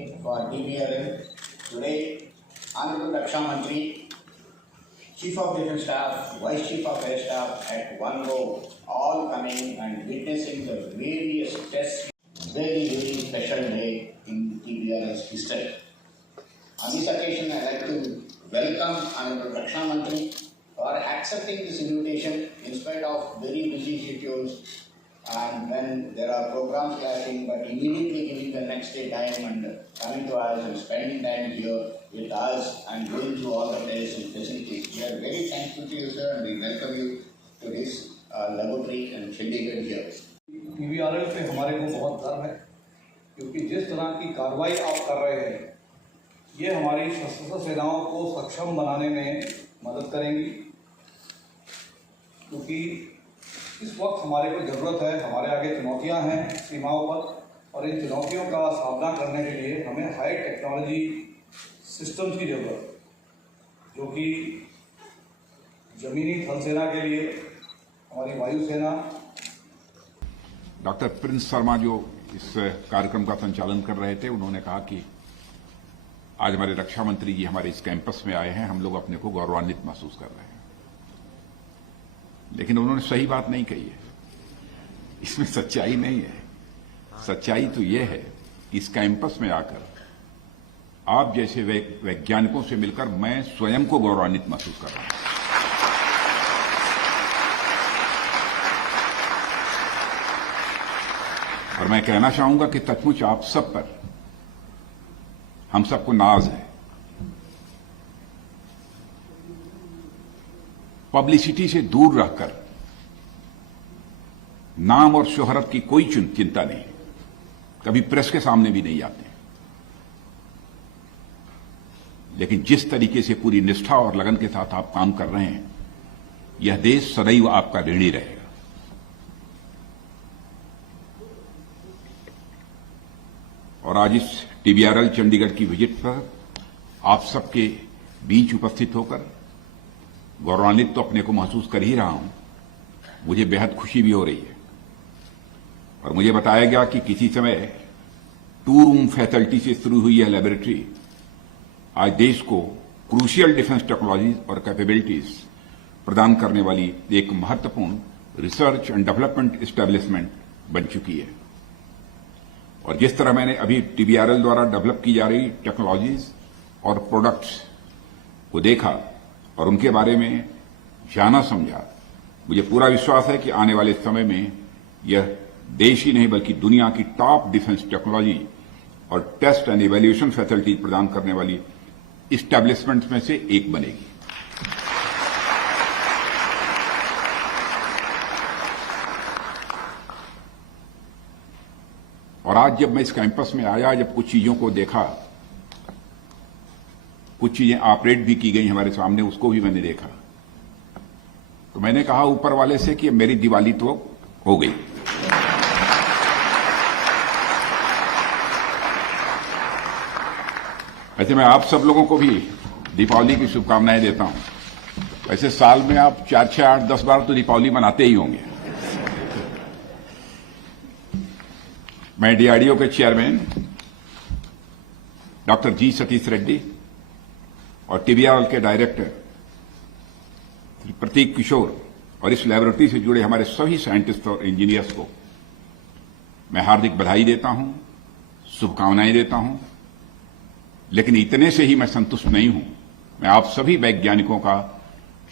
day for DBRL. Today, Honorable Raksha Mantri, Chief of Defence Staff, Vice Chief of Air Staff at one go, all coming and witnessing the various tests. Very, very special day in DBRL's history. On this occasion, I like to welcome Honorable Raksha Mantri for accepting this invitation in spite of very busy schedules and when there are programs clashing, but immediately giving the next day time and coming to us and spending time here with us and going through all the tests and facilities. We are very thankful to you, sir, and we welcome you to this laboratory and Chandigarh here. DBRL पे हमारे को बहुत गर्व है क्योंकि जिस तरह की कार्रवाई आप कर रहे हैं ये हमारी सशस्त्र सेनाओं को सक्षम बनाने में मदद करेंगी, क्योंकि इस वक्त हमारे को ज़रूरत है, हमारे आगे चुनौतियां हैं सीमाओं पर और इन चुनौतियों का सामना करने के लिए हमें हाई टेक्नोलॉजी सिस्टम्स की ज़रूरत है, जो कि ज़मीनी थल सेना के लिए हमारी वायुसेना। डॉक्टर प्रिंस शर्मा जो इस कार्यक्रम का संचालन कर रहे थे, उन्होंने कहा कि आज हमारे रक्षा मंत्री जी हमारे इस कैंपस में आए हैं, हम लोग अपने को गौरवान्वित महसूस कर रहे हैं। लेकिन उन्होंने सही बात नहीं कही है, इसमें सच्चाई नहीं है। सच्चाई तो यह है कि इस कैंपस में आकर आप जैसे वैज्ञानिकों से मिलकर मैं स्वयं को गौरवान्वित महसूस कर रहा हूं। और मैं कहना चाहूंगा कि सचमुच आप सब पर, हम सबको नाज है। पब्लिसिटी से दूर रहकर नाम और शोहरत की कोई चिंता नहीं, कभी प्रेस के सामने भी नहीं आते, लेकिन जिस तरीके से पूरी निष्ठा और लगन के साथ आप काम कर रहे हैं, यह देश सदैव आपका ऋणी रहेगा। और आज इस डीबीआरएल चंडीगढ़ की विजिट पर आप सबके बीच उपस्थित होकर गौरवान्वित तो अपने को महसूस कर ही रहा हूं, मुझे बेहद खुशी भी हो रही है। और मुझे बताया गया कि किसी समय 2 रूम फैसिलिटी से शुरू हुई यह लेबोरेटरी आज देश को क्रूशियल डिफेंस टेक्नोलॉजीज और कैपेबिलिटीज प्रदान करने वाली एक महत्वपूर्ण रिसर्च एंड डेवलपमेंट एस्टेब्लिशमेंट बन चुकी है। और जिस तरह मैंने अभी डीबीआरएल द्वारा डेवलप की जा रही टेक्नोलॉजीज और प्रोडक्ट्स को देखा और उनके बारे में जाना समझा, मुझे पूरा विश्वास है कि आने वाले समय में यह देश ही नहीं बल्कि दुनिया की टॉप डिफेंस टेक्नोलॉजी और टेस्ट एंड इवैल्यूएशन फैसिलिटी प्रदान करने वाली इस्टेब्लिशमेंट में से एक बनेगी। और आज जब मैं इस कैंपस में आया, जब कुछ चीजों को देखा, कुछ चीजें ऑपरेट भी की गई हमारे सामने, उसको भी मैंने देखा, तो मैंने कहा ऊपर वाले से कि मेरी दिवाली तो हो गई। वैसे मैं आप सब लोगों को भी दीपावली की शुभकामनाएं देता हूं। वैसे साल में आप 4, 6, 8, 10 बार तो दीपावली मनाते ही होंगे। मैं डीआरडीओ के चेयरमैन डॉक्टर जी सतीश रेड्डी और डीबीआरएल के डायरेक्टर श्री प्रतीक किशोर और इस लैबोरेटरी से जुड़े हमारे सभी साइंटिस्ट और इंजीनियर्स को मैं हार्दिक बधाई देता हूं, शुभकामनाएं देता हूं। लेकिन इतने से ही मैं संतुष्ट नहीं हूं, मैं आप सभी वैज्ञानिकों का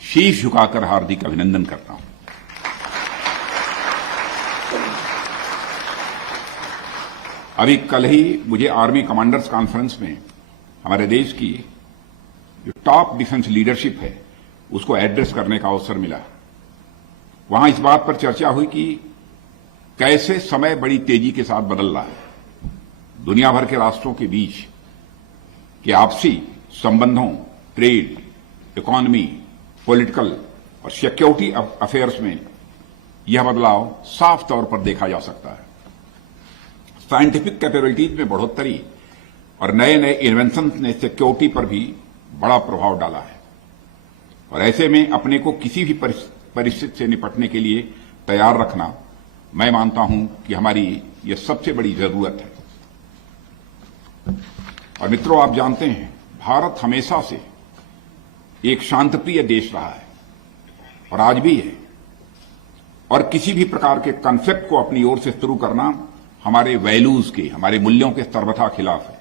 शीश झुकाकर हार्दिक अभिनंदन करता हूं। अभी कल ही मुझे आर्मी कमांडर्स कॉन्फ्रेंस में हमारे देश की जो टॉप डिफेंस लीडरशिप है उसको एड्रेस करने का अवसर मिला। वहां इस बात पर चर्चा हुई कि कैसे समय बड़ी तेजी के साथ बदल रहा है। दुनिया भर के राष्ट्रों के बीच के आपसी संबंधों, ट्रेड, इकोनॉमी, पॉलिटिकल और सिक्योरिटी अफेयर्स में यह बदलाव साफ तौर पर देखा जा सकता है। साइंटिफिक कैपेबिलिटीज में बढ़ोतरी और नए नए इन्वेंशन ने सिक्योरिटी पर भी बड़ा प्रभाव डाला है। और ऐसे में अपने को किसी भी परिस्थिति से निपटने के लिए तैयार रखना, मैं मानता हूं कि हमारी यह सबसे बड़ी जरूरत है। और मित्रों, आप जानते हैं भारत हमेशा से एक शांतिप्रिय देश रहा है और आज भी है, और किसी भी प्रकार के कॉन्फ्लिक्ट को अपनी ओर से शुरू करना हमारे वैल्यूज के, हमारे मूल्यों के सर्वथा खिलाफ है।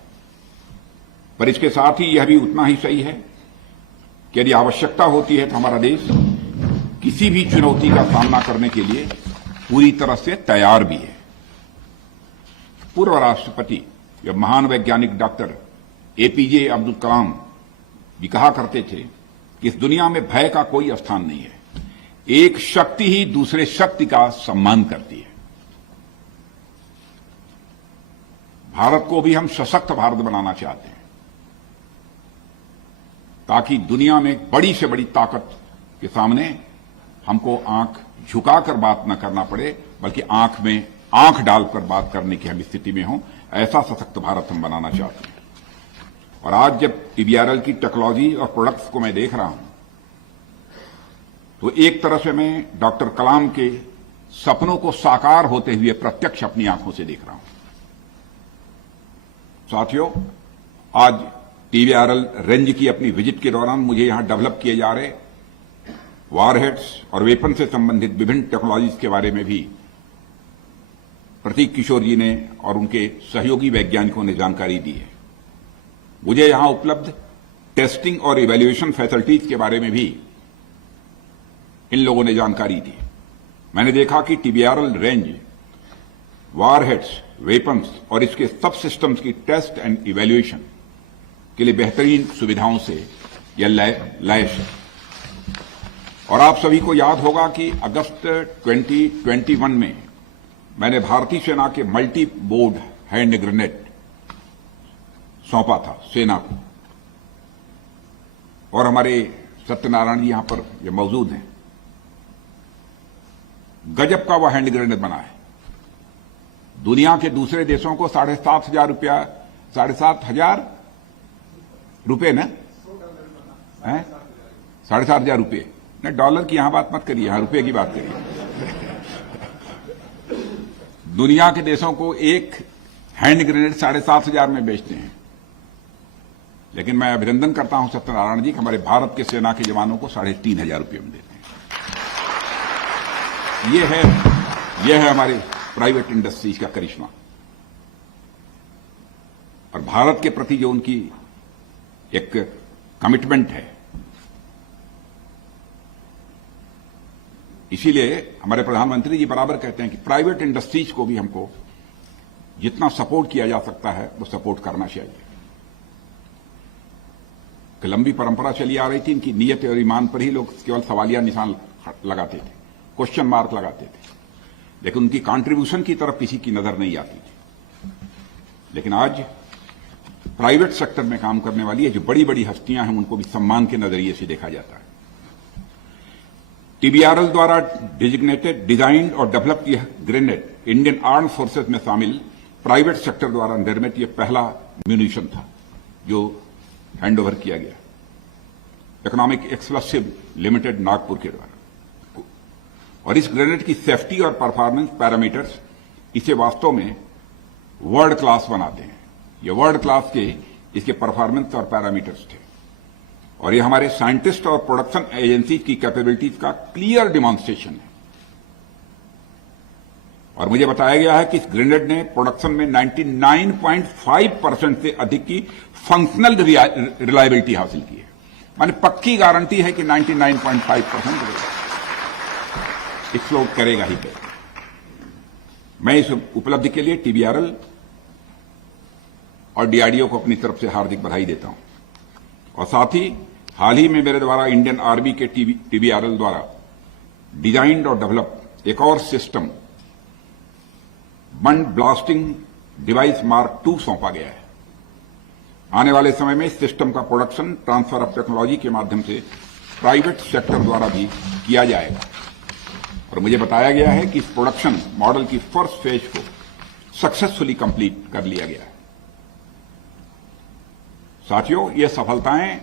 पर इसके साथ ही यह भी उतना ही सही है कि यदि आवश्यकता होती है तो हमारा देश किसी भी चुनौती का सामना करने के लिए पूरी तरह से तैयार भी है। पूर्व राष्ट्रपति या महान वैज्ञानिक डॉक्टर एपीजे अब्दुल कलाम भी कहा करते थे कि इस दुनिया में भय का कोई स्थान नहीं है, एक शक्ति ही दूसरे शक्ति का सम्मान करती है। भारत को भी हम सशक्त भारत बनाना चाहते हैं ताकि दुनिया में बड़ी से बड़ी ताकत के सामने हमको आंख झुकाकर बात न करना पड़े, बल्कि आंख में आंख डालकर बात करने की हम स्थिति में हों। ऐसा सशक्त भारत हम बनाना चाहते हैं। और आज जब टीबीआरएल की टेक्नोलॉजी और प्रोडक्ट्स को मैं देख रहा हूं तो एक तरह से मैं डॉक्टर कलाम के सपनों को साकार होते हुए प्रत्यक्ष अपनी आंखों से देख रहा हूं। साथियों, आज टीबीआरएल रेंज की अपनी विजिट के दौरान मुझे यहां डेवलप किए जा रहे वारहेड्स और वेपन से संबंधित विभिन्न टेक्नोलॉजीज के बारे में भी प्रतीक किशोर जी ने और उनके सहयोगी वैज्ञानिकों ने जानकारी दी है। मुझे यहां उपलब्ध टेस्टिंग और इवैल्यूएशन फैसिलिटीज के बारे में भी इन लोगों ने जानकारी दी। मैंने देखा कि टीबीआरएल रेंज वारहेड्स, वेपन्स और इसके सब सिस्टम्स की टेस्ट एंड इवैल्यूएशन के लिए बेहतरीन सुविधाओं से यह लैस है। और आप सभी को याद होगा कि अगस्त 2021 में मैंने भारतीय सेना के मल्टी बोर्ड हैंड ग्रेनेड सौंपा था सेना को, और हमारे सत्यनारायण जी यहां पर ये मौजूद हैं। गजब का वह हैंड ग्रेनेड बना है। दुनिया के दूसरे देशों को 7,500 रुपए ना है, 7,500 रुपए नहीं, डॉलर की यहां बात मत करिए, यहां रुपए की बात करिए। दुनिया के देशों को एक हैंड ग्रेनेड 7,500 में बेचते हैं, लेकिन मैं अभिनंदन करता हूं सत्यनारायण जी कि हमारे भारत के सेना के जवानों को 3,500 रुपये में देते हैं। यह है हमारे प्राइवेट इंडस्ट्रीज का करिश्मा और भारत के प्रति जो उनकी एक कमिटमेंट है। इसीलिए हमारे प्रधानमंत्री जी बराबर कहते हैं कि प्राइवेट इंडस्ट्रीज को भी हमको जितना सपोर्ट किया जा सकता है वो सपोर्ट करना चाहिए। कि लंबी परंपरा चली आ रही थी, इनकी नीयत और ईमान पर ही लोग केवल सवालिया निशान लगाते थे, क्वेश्चन मार्क लगाते थे, लेकिन उनकी कंट्रीब्यूशन की तरफ किसी की नजर नहीं आती थी। लेकिन आज प्राइवेट सेक्टर में काम करने वाली ये जो बड़ी बड़ी हस्तियां हैं उनको भी सम्मान के नजरिए से देखा जाता है। टीबीआरएल द्वारा डिजिग्नेटेड, डिजाइन और डेवलप यह ग्रेनेड इंडियन आर्म फोर्सेस में शामिल प्राइवेट सेक्टर द्वारा निर्मित यह पहला म्यूनिशन था जो हैंडओवर किया गया इकोनॉमिक एक्सप्लोसिव लिमिटेड नागपुर के द्वारा। और इस ग्रेनेड की सेफ्टी और परफॉर्मेंस पैरामीटर्स इसे वास्तव में वर्ल्ड क्लास बनाते हैं। ये वर्ल्ड क्लास के इसके परफॉर्मेंस और पैरामीटर्स थे और ये हमारे साइंटिस्ट और प्रोडक्शन एजेंसी की कैपेबिलिटीज का क्लियर डिमॉन्स्ट्रेशन है। और मुझे बताया गया है कि इस ग्रेनेड ने प्रोडक्शन में 99.5% से अधिक की फंक्शनल रिलायबिलिटी हासिल की है। माने पक्की गारंटी है कि 99.5% एक्सप्लोड करेगा ही करेगा। मैं इस उपलब्धि के लिए टीबीआरएल और डीआरडीओ को अपनी तरफ से हार्दिक बधाई देता हूं। और साथ ही हाल ही में मेरे द्वारा इंडियन आर्मी के टीबीआरएल द्वारा डिजाइंड और डेवलप एक और सिस्टम बंड ब्लास्टिंग डिवाइस मार्क 2 सौंपा गया है। आने वाले समय में इस सिस्टम का प्रोडक्शन ट्रांसफर ऑफ टेक्नोलॉजी के माध्यम से प्राइवेट सेक्टर द्वारा भी किया जाएगा। और मुझे बताया गया है कि इस प्रोडक्शन मॉडल की फर्स्ट फेज को सक्सेसफुली कंप्लीट कर लिया गया है। साथियों, ये सफलताएं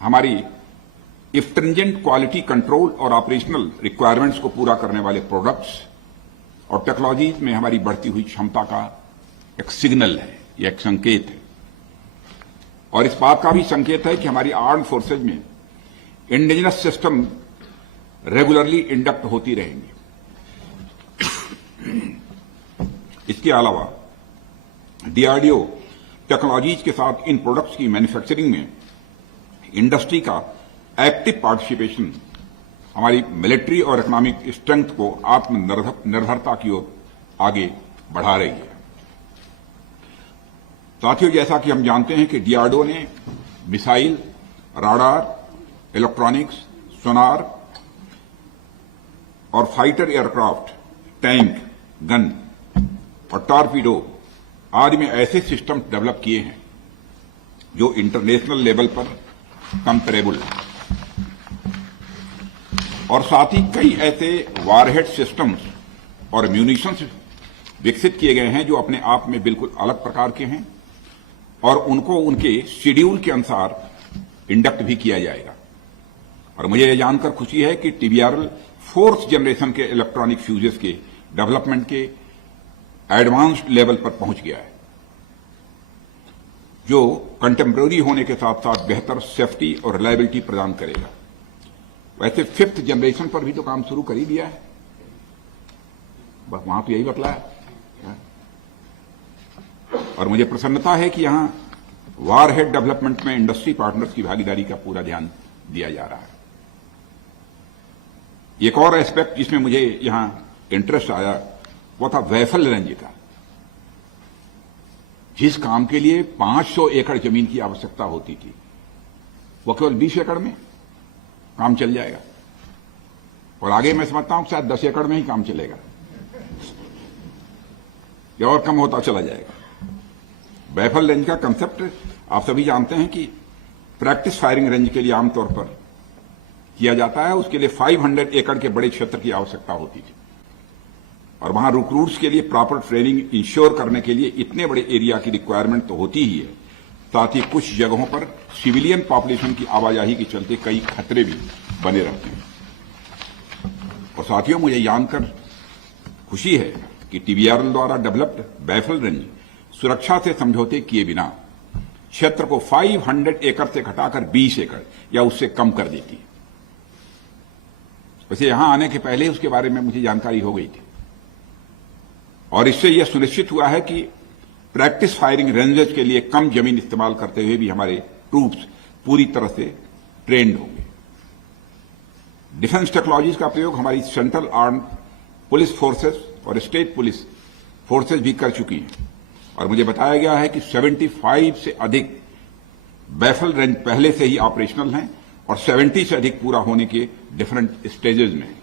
हमारी स्ट्रिंजेंट क्वालिटी कंट्रोल और ऑपरेशनल रिक्वायरमेंट्स को पूरा करने वाले प्रोडक्ट्स और टेक्नोलॉजीज में हमारी बढ़ती हुई क्षमता का एक सिग्नल है, यह एक संकेत है। और इस बात का भी संकेत है कि हमारी आर्म्ड फोर्सेज में इंडिजिनस सिस्टम रेगुलरली इंडक्ट होती रहेंगी। इसके अलावा डीआरडीओ टेक्नोलॉजीज के साथ इन प्रोडक्ट्स की मैन्युफैक्चरिंग में इंडस्ट्री का एक्टिव पार्टिसिपेशन हमारी मिलिट्री और इकोनॉमिक स्ट्रेंथ को आत्मनिर्भरता की ओर आगे बढ़ा रही है। साथियों, जैसा कि हम जानते हैं कि डीआरडीओ ने मिसाइल, राडार, इलेक्ट्रॉनिक्स, सोनार और फाइटर एयरक्राफ्ट, टैंक, गन और टॉर्पीडो आदि में ऐसे सिस्टम डेवलप किए हैं जो इंटरनेशनल लेवल पर कंपेरेबल है। और साथ ही कई ऐसे वारहेड सिस्टम्स और म्यूनिशंस विकसित किए गए हैं जो अपने आप में बिल्कुल अलग प्रकार के हैं और उनको उनके शेड्यूल के अनुसार इंडक्ट भी किया जाएगा। और मुझे यह जानकर खुशी है कि टीबीआरएल 4th जनरेशन के इलेक्ट्रॉनिक फ्यूजेस के डेवलपमेंट के एडवांस्ड लेवल पर पहुंच गया है, जो कंटेम्पररी होने के साथ साथ बेहतर सेफ्टी और रिलायबिलिटी प्रदान करेगा। वैसे 5th जनरेशन पर भी तो काम शुरू कर ही दिया है, बस वहां तो यही बतलाया। और मुझे प्रसन्नता है कि यहां वारहेड डेवलपमेंट में इंडस्ट्री पार्टनर्स की भागीदारी का पूरा ध्यान दिया जा रहा है। एक और एस्पेक्ट जिसमें मुझे यहां इंटरेस्ट आया वो था वेफल रेंज का। जिस काम के लिए 500 एकड़ जमीन की आवश्यकता होती थी वो केवल 20 एकड़ में काम चल जाएगा, और आगे मैं समझता हूं शायद 10 एकड़ में ही काम चलेगा या और कम होता चला जाएगा। वेफल रेंज का कंसेप्ट आप सभी जानते हैं कि प्रैक्टिस फायरिंग रेंज के लिए आमतौर पर किया जाता है। उसके लिए 500 एकड़ के बड़े क्षेत्र की आवश्यकता होती थी, और वहां रिक्रूट्स के लिए प्रॉपर ट्रेनिंग इंश्योर करने के लिए इतने बड़े एरिया की रिक्वायरमेंट तो होती ही है। साथ ही कुछ जगहों पर सिविलियन पॉपुलेशन की आवाजाही के चलते कई खतरे भी बने रहते हैं। और साथियों, मुझे जानकर खुशी है कि टीबीआरएल द्वारा डेवलप्ड वेफल रेंज सुरक्षा से समझौते किए बिना क्षेत्र को 500 एकड़ से घटाकर 20 एकड़ या उससे कम कर देती है। वैसे यहां आने के पहले उसके बारे में मुझे जानकारी हो गई थी, और इससे यह सुनिश्चित हुआ है कि प्रैक्टिस फायरिंग रेंजेस के लिए कम जमीन इस्तेमाल करते हुए भी हमारे ट्रूप्स पूरी तरह से ट्रेंड होंगे। डिफेंस टेक्नोलॉजीज का प्रयोग हमारी सेंट्रल आर्म्ड पुलिस फोर्सेस और स्टेट पुलिस फोर्सेस भी कर चुकी हैं, और मुझे बताया गया है कि 75 से अधिक वेफल रेंज पहले से ही ऑपरेशनल हैं और 70 से अधिक पूरा होने के डिफरेंट स्टेजेस में।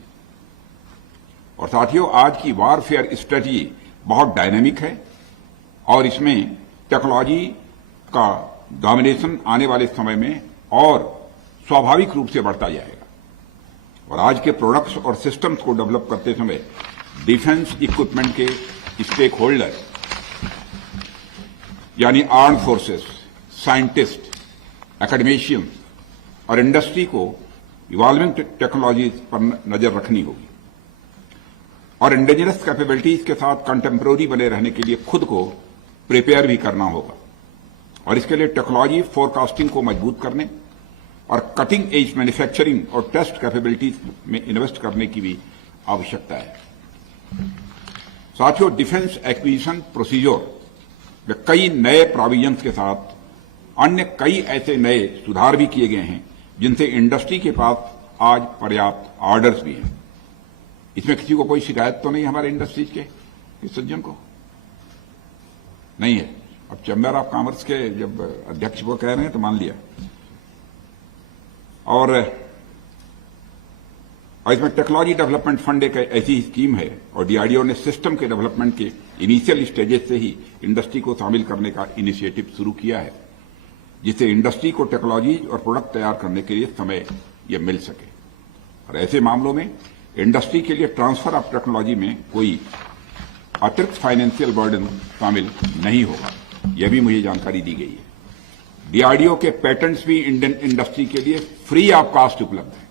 और साथियों, आज की वारफेयर स्ट्रेटजी बहुत डायनेमिक है और इसमें टेक्नोलॉजी का डोमिनेशन आने वाले समय में और स्वाभाविक रूप से बढ़ता जाएगा। और आज के प्रोडक्ट्स और सिस्टम्स को डेवलप करते समय डिफेंस इक्विपमेंट के स्टेक होल्डर यानी आर्म्ड फोर्सेस, साइंटिस्ट, एकेडमिशियंस और इंडस्ट्री को इवॉल्विंग टेक्नोलॉजी पर नजर रखनी होगी, और इंडिजिनस कैपेबिलिटीज के साथ कंटेम्पररी बने रहने के लिए खुद को प्रिपेयर भी करना होगा। और इसके लिए टेक्नोलॉजी फोरकास्टिंग को मजबूत करने और कटिंग एज मैन्युफैक्चरिंग और टेस्ट कैपेबिलिटीज में इन्वेस्ट करने की भी आवश्यकता है। साथियों, डिफेंस एक्विजिशन प्रोसीजर में कई नए प्रोविजंस के साथ अन्य कई ऐसे नए सुधार भी किए गए हैं जिनसे इंडस्ट्री के पास आज पर्याप्त ऑर्डर्स भी हैं। इसमें किसी को कोई शिकायत तो नहीं हमारे इंडस्ट्रीज के इस सज्जन को नहीं है। अब चैम्बर ऑफ कॉमर्स के जब अध्यक्ष वो कह रहे हैं तो मान लिया। और इसमें टेक्नोलॉजी डेवलपमेंट फंड एक ऐसी स्कीम है, और डीआरडीओ ने सिस्टम के डेवलपमेंट के इनिशियल स्टेजेस से ही इंडस्ट्री को शामिल करने का इनिशिएटिव शुरू किया है, जिससे इंडस्ट्री को टेक्नोलॉजी और प्रोडक्ट तैयार करने के लिए समय यह मिल सके। और ऐसे मामलों में इंडस्ट्री के लिए ट्रांसफर ऑफ टेक्नोलॉजी में कोई अतिरिक्त फाइनेंशियल बर्डन शामिल नहीं होगा, यह भी मुझे जानकारी दी गई है। डीआरडीओ के पेटेंट्स भी इंडियन इंडस्ट्री के लिए फ्री ऑफ कॉस्ट उपलब्ध है।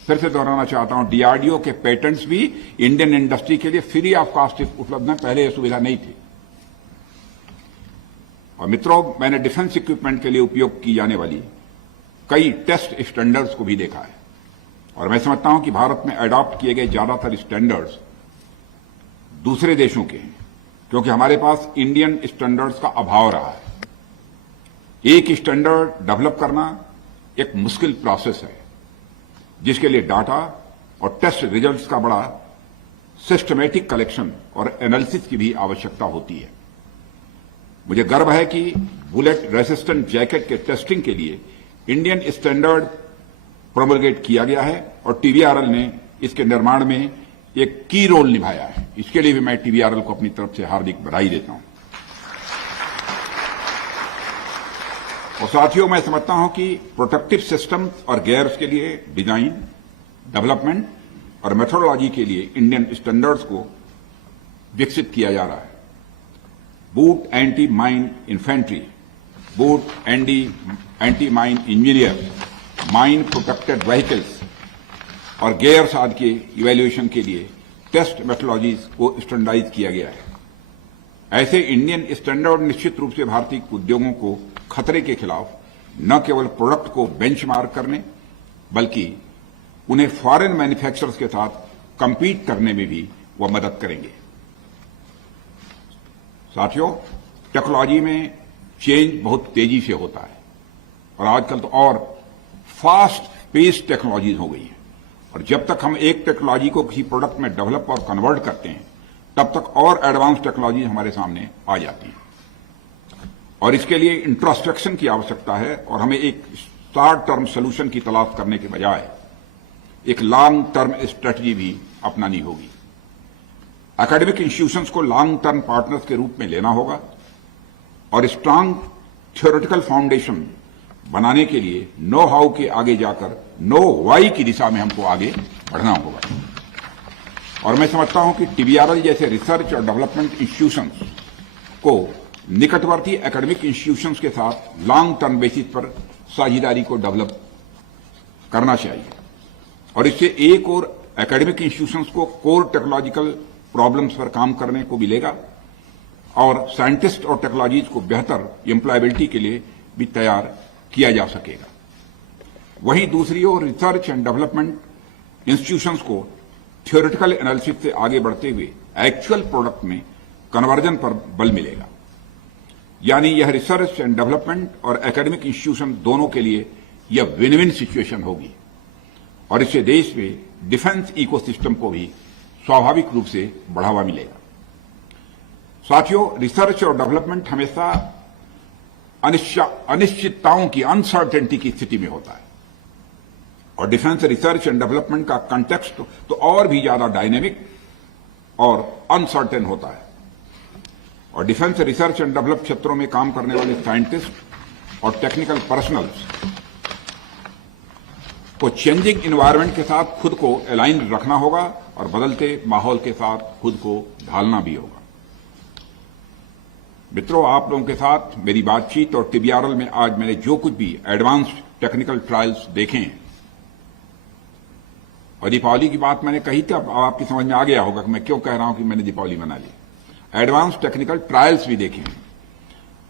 फिर से दोहराना चाहता हूं, डीआरडीओ के पेटेंट्स भी इंडियन इंडस्ट्री के लिए फ्री ऑफ कॉस्ट उपलब्ध है। पहले यह सुविधा नहीं थी। और मित्रों, मैंने डिफेंस इक्विपमेंट के लिए उपयोग की जाने वाली कई टेस्ट स्टैंडर्ड्स को भी देखा है और मैं समझता हूं कि भारत में अडॉप्ट किए गए ज्यादातर स्टैंडर्ड्स दूसरे देशों के हैं, क्योंकि हमारे पास इंडियन स्टैंडर्ड्स का अभाव रहा है। एक स्टैंडर्ड डेवलप करना एक मुश्किल प्रोसेस है, जिसके लिए डाटा और टेस्ट रिजल्ट्स का बड़ा सिस्टमैटिक कलेक्शन और एनालिसिस की भी आवश्यकता होती है। मुझे गर्व है कि बुलेट रेसिस्टेंट जैकेट के टेस्टिंग के लिए इंडियन स्टैंडर्ड प्रोमलगेट किया गया है और टीबीआरएल ने इसके निर्माण में एक की रोल निभाया है। इसके लिए भी मैं टीबीआरएल को अपनी तरफ से हार्दिक बधाई देता हूं। और साथियों, मैं समझता हूं कि प्रोटेक्टिव सिस्टम्स और गियर्स के लिए डिजाइन, डेवलपमेंट और मेथोडोलॉजी के लिए इंडियन स्टैंडर्ड्स को विकसित किया जा रहा है। Boot anti mine infantry, boot anti mine engineer, mine protected vehicles और गियर्स आदि के इवैल्यूएशन के लिए टेस्ट मेथोडोलॉजीज को स्टैंडर्डाइज किया गया है। ऐसे इंडियन स्टैंडर्ड निश्चित रूप से भारतीय उद्योगों को खतरे के खिलाफ न केवल प्रोडक्ट को बेंचमार्क करने बल्कि उन्हें फॉरेन मैन्युफैक्चरर्स के साथ कंपीट करने में भी वह मदद करेंगे। साथियों, टेक्नोलॉजी में चेंज बहुत तेजी से होता है और आजकल तो और फास्ट पेस टेक्नोलॉजीज हो गई है और जब तक हम एक टेक्नोलॉजी को किसी प्रोडक्ट में डेवलप और कन्वर्ट करते हैं तब तक और एडवांस टेक्नोलॉजी हमारे सामने आ जाती है और इसके लिए इंट्रोस्पेक्शन की आवश्यकता है और हमें एक शॉर्ट टर्म सोल्यूशन की तलाश करने के बजाय एक लॉन्ग टर्म स्ट्रेटजी भी अपनानी होगी। एकेडमिक इंस्टीट्यूशंस को लॉन्ग टर्म पार्टनर्स के रूप में लेना होगा और स्ट्रांग थ्योरेटिकल फाउंडेशन बनाने के लिए नो हाउ के आगे जाकर नो वाई की दिशा में हमको आगे बढ़ना होगा। और मैं समझता हूं कि टीबीआरएल जैसे रिसर्च और डेवलपमेंट इंस्टीट्यूशंस को निकटवर्ती एकेडमिक इंस्टीट्यूशंस के साथ लॉन्ग टर्म बेसिस पर साझेदारी को डेवलप करना चाहिए और इससे एक और एकेडमिक इंस्टीट्यूशंस को कोर टेक्नोलॉजिकल प्रॉब्लम्स पर काम करने को मिलेगा और साइंटिस्ट और टेक्नोलॉजीज को बेहतर एम्प्लॉयबिलिटी के लिए भी तैयार किया जा सकेगा। वहीं दूसरी ओर रिसर्च एंड डेवलपमेंट इंस्टीट्यूशंस को थ्योरेटिकल एनालिसिस से आगे बढ़ते हुए एक्चुअल प्रोडक्ट में कन्वर्जन पर बल मिलेगा। यानी यह रिसर्च एंड डेवलपमेंट और एकेडमिक इंस्टीट्यूशन दोनों के लिए यह विन विन सिचुएशन होगी और इससे देश में डिफेंस इकोसिस्टम को भी स्वाभाविक रूप से बढ़ावा मिलेगा। साथियों, रिसर्च और डेवलपमेंट हमेशा अनिश्चितताओं की अनसर्टेनिटी की स्थिति में होता है और डिफेंस रिसर्च एंड डेवलपमेंट का कॉन्टेक्स्ट तो और भी ज्यादा डायनेमिक और अनसर्टेन होता है और डिफेंस रिसर्च एंड डेवलप क्षेत्रों में काम करने वाले साइंटिस्ट और टेक्निकल पर्सनल्स को चेंजिंग एनवायरनमेंट के साथ खुद को अलाइन रखना होगा और बदलते माहौल के साथ खुद को ढालना भी होगा। मित्रों, आप लोगों के साथ मेरी बातचीत और टीबीआरएल में आज मैंने जो कुछ भी एडवांस्ड टेक्निकल ट्रायल्स देखे हैं और दीपावली की बात मैंने कही थी, अब आपकी समझ में आ गया होगा कि मैं क्यों कह रहा हूं कि मैंने दीपावली मना ली। एडवांस टेक्निकल ट्रायल्स भी देखे हैं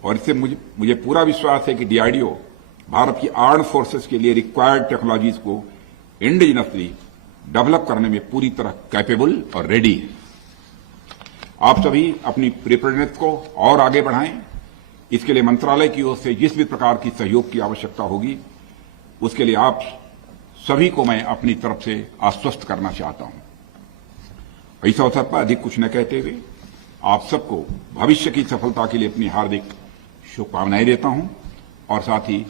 और इससे मुझे पूरा विश्वास है कि डीआरडीओ भारत की आर्म्ड फोर्सेस के लिए रिक्वायर्ड टेक्नोलॉजीज को इंडिजिनसली डेवलप करने में पूरी तरह कैपेबल और रेडी है। आप सभी अपनी प्रिपेयर्डनेस को और आगे बढ़ाएं। इसके लिए मंत्रालय की ओर से जिस भी प्रकार की सहयोग की आवश्यकता होगी उसके लिए आप सभी को मैं अपनी तरफ से आश्वस्त करना चाहता हूं। इस अवसर पर अधिक कुछ न कहते हुए आप सबको भविष्य की सफलता के लिए अपनी हार्दिक शुभकामनाएं देता हूं और साथ ही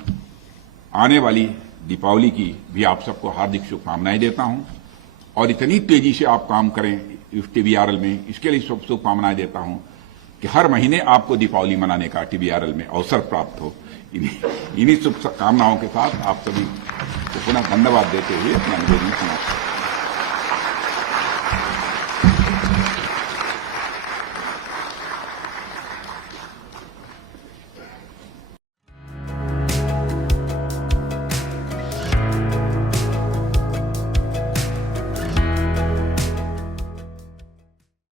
आने वाली दीपावली की भी आप सबको हार्दिक शुभकामनाएं देता हूं और इतनी तेजी से आप काम करें टीबीआरएल में, इसके लिए शुभकामनाएं देता हूं कि हर महीने आपको दीपावली मनाने का टीबीआरएल में अवसर प्राप्त हो। इन्हीं शुभकामनाओं के साथ आप सभी को पुनः धन्यवाद देते हुए अपना निवेदन समाप्त